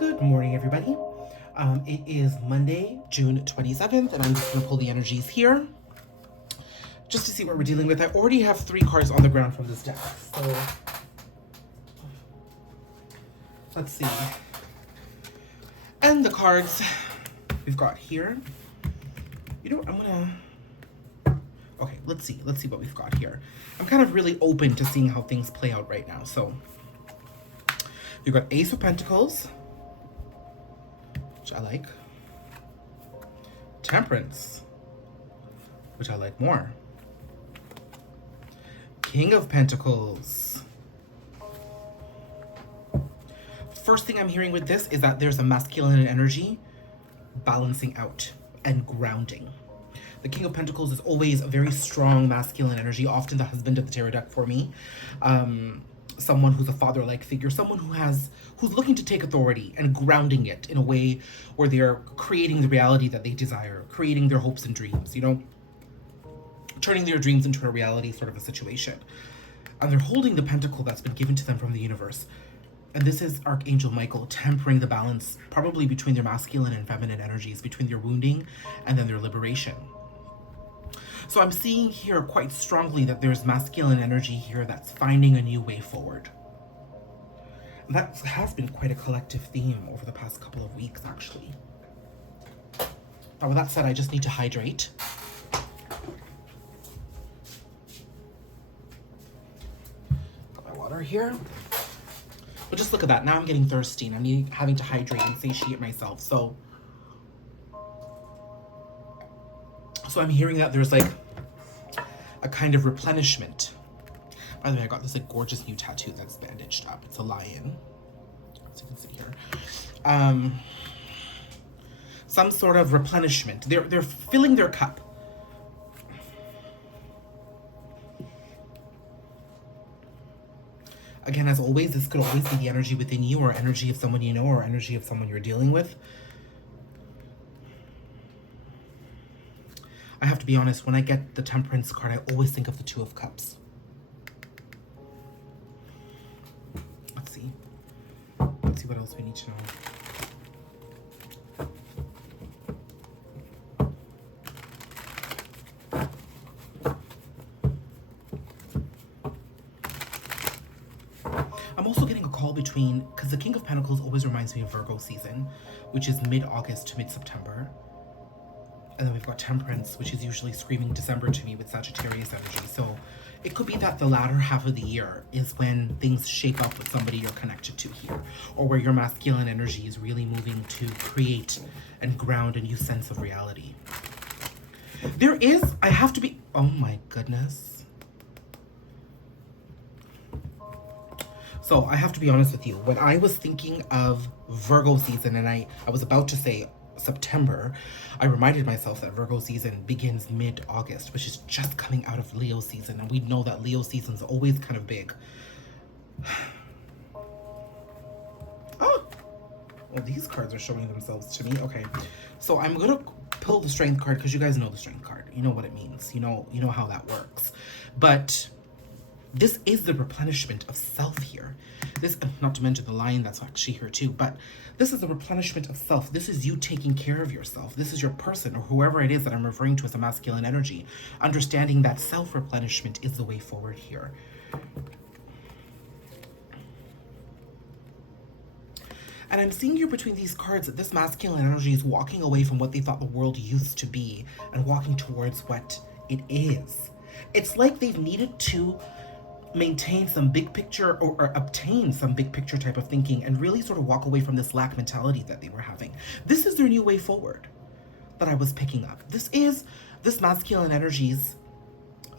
Good morning, everybody. It is Monday, June 27th, and I'm just going to pull the energies here just to see what we're dealing with. I already have 3 cards on the ground from this deck, so let's see. And the cards we've got here, you know, okay, let's see what we've got here. I'm kind of really open to seeing how things play out right now. So you've got Ace of Pentacles, which I like. Temperance, which I like more. King of Pentacles. First thing I'm hearing with this is that there's a masculine energy balancing out and grounding. The King of Pentacles is always a very strong masculine energy, often the husband of the tarot deck for me. Someone who's a father-like figure, someone who's looking to take authority and grounding it in a way where they're creating the reality that they desire, creating their hopes and dreams, you know, turning their dreams into a reality sort of a situation. And they're holding the pentacle that's been given to them from the universe. And this is Archangel Michael tempering the balance, probably between their masculine and feminine energies, between their wounding and then their liberation. So I'm seeing here quite strongly that there's masculine energy here that's finding a new way forward. And that has been quite a collective theme over the past couple of weeks, actually. Now, with that said, I just need to hydrate. Got my water here. But just look at that. Now I'm getting thirsty and I'm having to hydrate and satiate myself. So I'm hearing that there's like a kind of replenishment. By the way, I got this like gorgeous new tattoo that's bandaged up. It's a lion, as you can see here. Some sort of replenishment. They're filling their cup. Again, as always, this could always be the energy within you, or energy of someone you know, or energy of someone you're dealing with. I have to be honest, when I get the Temperance card, I always think of the Two of Cups. Let's see what else we need to know. I'm also getting a call between, because the King of Pentacles always reminds me of Virgo season, which is mid-August to mid-September. And then we've got Temperance, which is usually screaming December to me with Sagittarius energy. So it could be that the latter half of the year is when things shake up with somebody you're connected to here, or where your masculine energy is really moving to create and ground a new sense of reality. There is, I have to be, oh my goodness. So I have to be honest with you. When I was thinking of Virgo season and I was about to say September, I reminded myself that Virgo season begins mid-August, which is just coming out of Leo season. And we know that Leo season's always kind of big. Oh, well, these cards are showing themselves to me. Okay, so I'm going to pull the Strength card because you guys know the Strength card. You know what it means. You know how that works. But this is the replenishment of self here. This, not to mention the lion that's actually here too, but this is the replenishment of self. This is you taking care of yourself. This is your person, or whoever it is that I'm referring to as a masculine energy, understanding that self-replenishment is the way forward here. And I'm seeing here between these cards that this masculine energy is walking away from what they thought the world used to be and walking towards what it is. It's like they've needed to maintain some big picture or obtain some big picture type of thinking and really sort of walk away from this lack mentality that they were having. This is their new way forward that I was picking up. This masculine energies,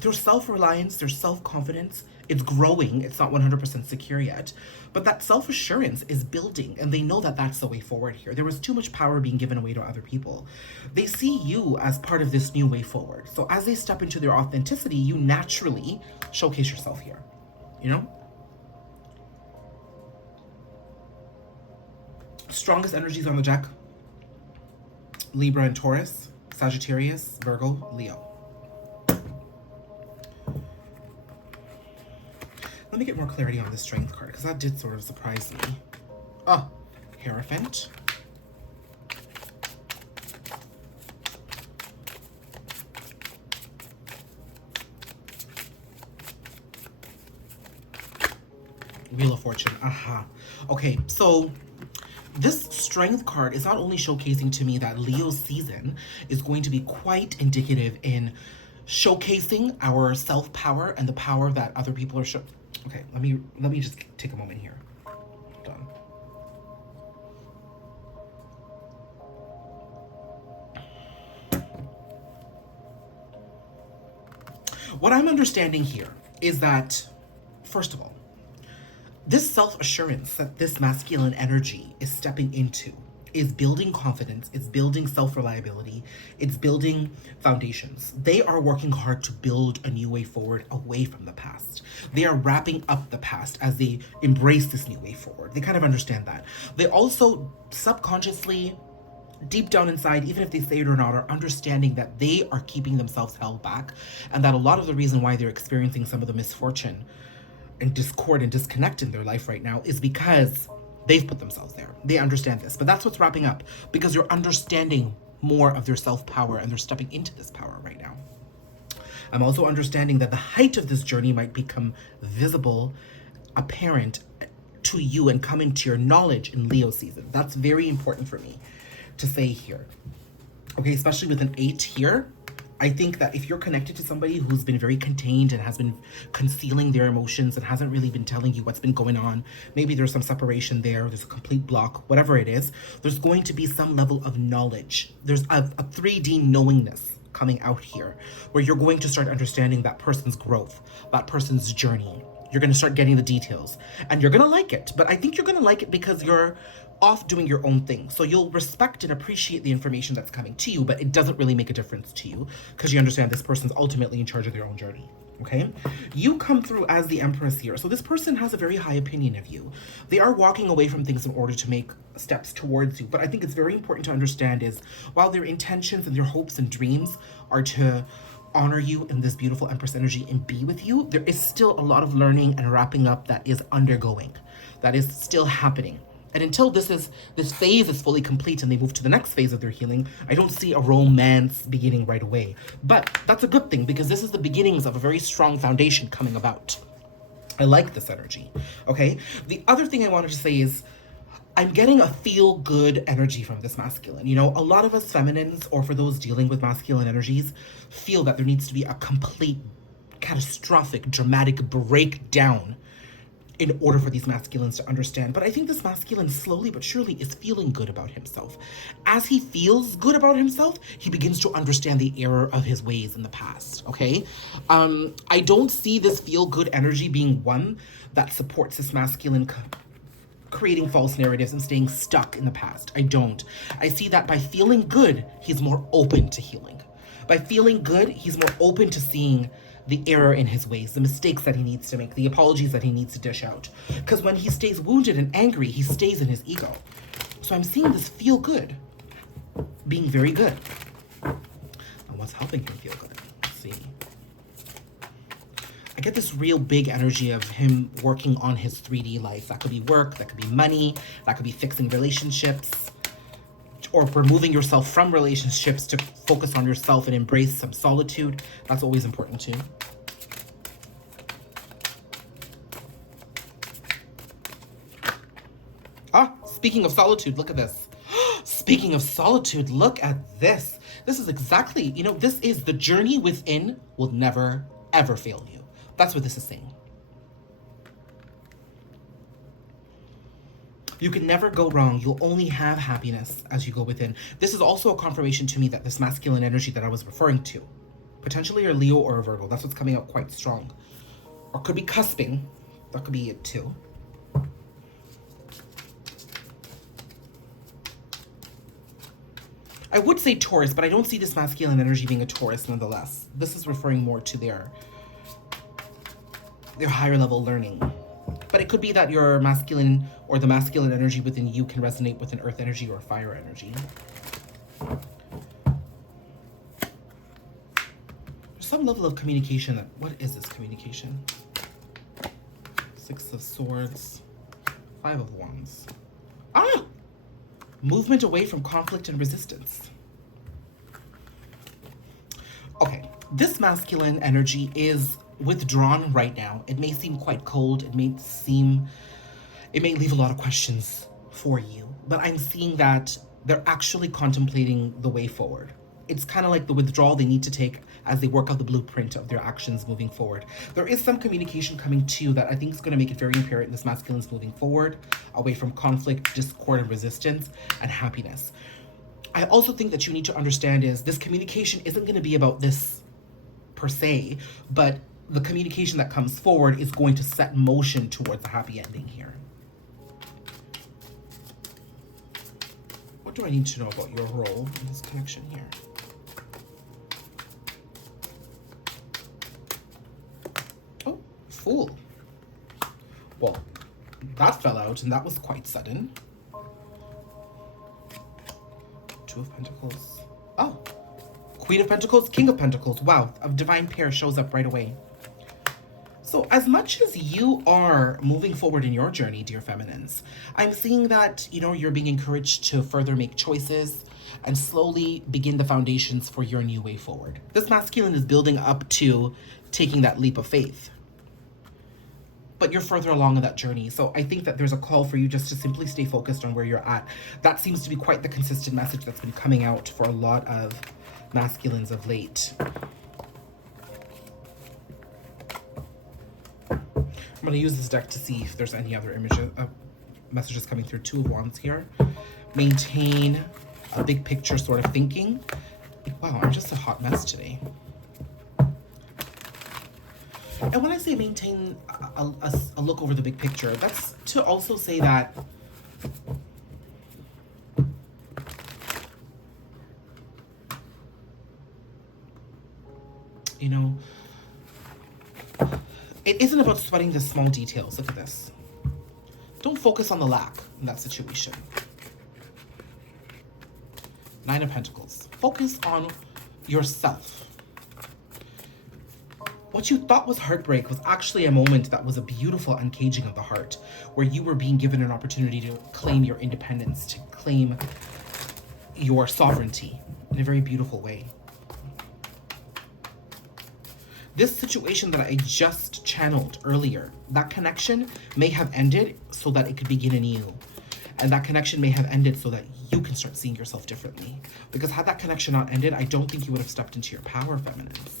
their self-reliance, their self-confidence, it's growing. It's not 100% secure yet, but that self-assurance is building, and they know that that's the way forward here. There was too much power being given away to other people. They see you as part of this new way forward. So as they step into their authenticity, you naturally showcase yourself here, you know? Strongest energies on the deck: Libra and Taurus, Sagittarius, Virgo, Leo. Let me get more clarity on this Strength card, because that did sort of surprise me. Oh, Hierophant. Wheel of Fortune. Aha. Okay, so this Strength card is not only showcasing to me that Leo's season is going to be quite indicative in showcasing our self-power and the power that other people are Okay, let me just take a moment here. Hold on. What I'm understanding here is that, first of all, this self-assurance that this masculine energy is stepping into is building confidence, it's building self-reliability, it's building foundations. They are working hard to build a new way forward away from the past. They are wrapping up the past as they embrace this new way forward. They kind of understand that. They also subconsciously, deep down inside, even if they say it or not, are understanding that they are keeping themselves held back, and that a lot of the reason why they're experiencing some of the misfortune and discord and disconnect in their life right now is because they've put themselves there. They understand this, but that's what's wrapping up, because you're understanding more of their self-power and they're stepping into this power right now. I'm also understanding that the height of this journey might become visible, apparent to you, and come into your knowledge in Leo season. That's very important for me to say here. Okay, especially with an 8 here. I think that if you're connected to somebody who's been very contained and has been concealing their emotions and hasn't really been telling you what's been going on, maybe there's some separation there's a complete block, whatever it is, there's going to be some level of knowledge. There's a 3D knowingness coming out here where you're going to start understanding that person's growth, that person's journey. You're going to start getting the details and you're going to like it. But I think you're going to like it because you're off doing your own thing. So you'll respect and appreciate the information that's coming to you, but it doesn't really make a difference to you because you understand this person's ultimately in charge of their own journey. Okay? You come through as the Empress here. So this person has a very high opinion of you. They are walking away from things in order to make steps towards you. But I think it's very important to understand is while their intentions and their hopes and dreams are to honor you in this beautiful Empress energy and be with you, there is still a lot of learning and wrapping up that is undergoing, that is still happening. And until this phase is fully complete and they move to the next phase of their healing, I don't see a romance beginning right away. But that's a good thing because this is the beginnings of a very strong foundation coming about. I like this energy, okay? The other thing I wanted to say is I'm getting a feel-good energy from this masculine. You know, a lot of us feminines, or for those dealing with masculine energies, feel that there needs to be a complete, catastrophic, dramatic breakdown in order for these masculines to understand. But I think this masculine slowly but surely is feeling good about himself. As he feels good about himself, he begins to understand the error of his ways in the past, okay? I don't see this feel-good energy being one that supports this masculine creating false narratives and staying stuck in the past. I don't. I see that by feeling good, he's more open to healing. By feeling good, he's more open to seeing the error in his ways, the mistakes that he needs to make, the apologies that he needs to dish out. Because when he stays wounded and angry, he stays in his ego. So I'm seeing this feel good being very good. And what's helping him feel good? Let's see. I get this real big energy of him working on his 3D life. That could be work, that could be money, that could be fixing relationships, or removing yourself from relationships to focus on yourself and embrace some solitude. That's always important too. Speaking of solitude, look at this. Speaking of solitude, look at this. This is exactly, you know, this is the journey within will never, ever fail you. That's what this is saying. You can never go wrong. You'll only have happiness as you go within. This is also a confirmation to me that this masculine energy that I was referring to, potentially a Leo or a Virgo, that's what's coming up quite strong. Or could be cusping. That could be it too. I would say Taurus, but I don't see this masculine energy being a Taurus nonetheless. This is referring more to their higher level learning. But it could be that your masculine or the masculine energy within you can resonate with an earth energy or a fire energy. There's some level of communication that, what is this communication? 6 of Swords, 5 of Wands. Movement away from conflict and resistance. Okay, this masculine energy is withdrawn right now. It may seem quite cold. It may leave a lot of questions for you, but I'm seeing that they're actually contemplating the way forward. It's kind of like the withdrawal they need to take as they work out the blueprint of their actions moving forward. There is some communication coming to you that I think is going to make it very apparent this masculine is moving forward, away from conflict, discord, and resistance, and happiness. I also think that you need to understand is this communication isn't going to be about this per se, but the communication that comes forward is going to set motion towards a happy ending here. What do I need to know about your role in this connection here? Oh, Fool. Well, that fell out and that was quite sudden. Two of Pentacles. Oh, Queen of Pentacles, King of Pentacles. Wow, a divine pair shows up right away. So as much as you are moving forward in your journey, dear feminines, I'm seeing that, you're being encouraged to further make choices and slowly begin the foundations for your new way forward. This masculine is building up to taking that leap of faith. But you're further along in that journey. So I think that there's a call for you just to simply stay focused on where you're at. That seems to be quite the consistent message that's been coming out for a lot of masculines of late. I'm going to use this deck to see if there's any other messages coming through. Two of Wands here. Maintain a big picture sort of thinking. Wow, I'm just a hot mess today. And when I say maintain a look over the big picture, that's to also say that it isn't about sweating the small details. Look at this. Don't focus on the lack in that situation. Nine of Pentacles. Focus on yourself. What you thought was heartbreak was actually a moment that was a beautiful uncaging of the heart, where you were being given an opportunity to claim your independence, to claim your sovereignty in a very beautiful way. This situation that I just channeled earlier, that connection may have ended so that it could begin anew. And that connection may have ended so that you can start seeing yourself differently. Because had that connection not ended, I don't think you would have stepped into your power, feminines.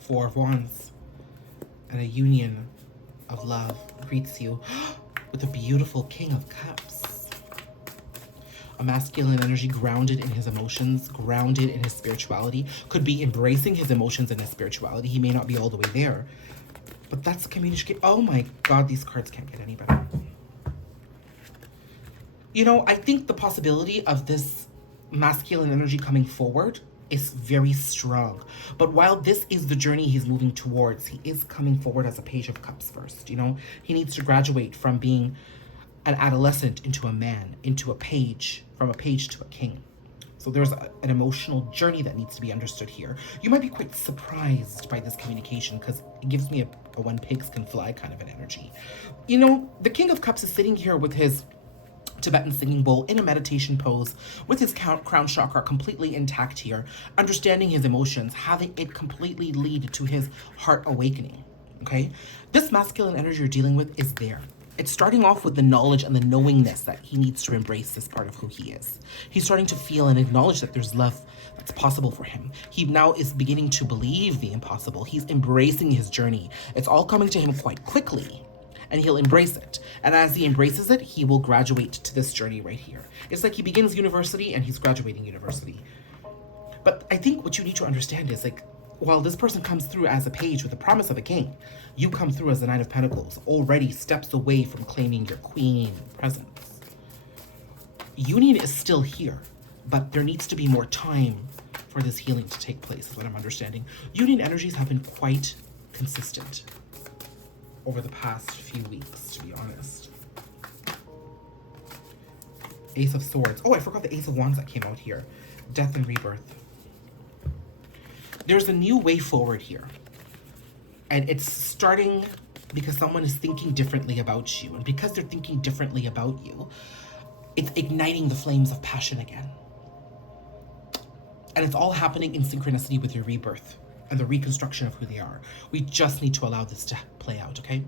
Four of Wands. And a union of love greets you with a beautiful King of Cups. A masculine energy grounded in his emotions, grounded in his spirituality, could be embracing his emotions and his spirituality. He may not be all the way there, but that's communication. Oh my God, these cards can't get any better. I think the possibility of this masculine energy coming forward is very strong. But while this is the journey he's moving towards, he is coming forward as a Page of Cups first. He needs to graduate from being an adolescent into a man, into a page, from a page to a king. So there's an emotional journey that needs to be understood here. You might be quite surprised by this communication because it gives me a when pigs can fly kind of an energy. The King of Cups is sitting here with his Tibetan singing bowl in a meditation pose with his crown chakra completely intact here, understanding his emotions, having it completely lead to his heart awakening. Okay, this masculine energy you're dealing with is there. It's starting off with the knowledge and the knowingness that he needs to embrace this part of who he is. He's starting to feel and acknowledge that there's love that's possible for him. He now is beginning to believe the impossible. He's embracing his journey. It's all coming to him quite quickly. And he'll embrace it. And as he embraces it, he will graduate to this journey right here. It's like he begins university and he's graduating university. But I think what you need to understand is while this person comes through as a page with the promise of a king, you come through as the Nine of Pentacles, already steps away from claiming your queen presence. Union is still here, but there needs to be more time for this healing to take place, is what I'm understanding. Union energies have been quite consistent over the past few weeks, to be honest. Ace of Swords. Oh, I forgot the Ace of Wands that came out here. Death and rebirth. There's a new way forward here. And it's starting because someone is thinking differently about you. And because they're thinking differently about you, it's igniting the flames of passion again. And it's all happening in synchronicity with your rebirth and the reconstruction of who they are. We just need to allow this to play out, okay?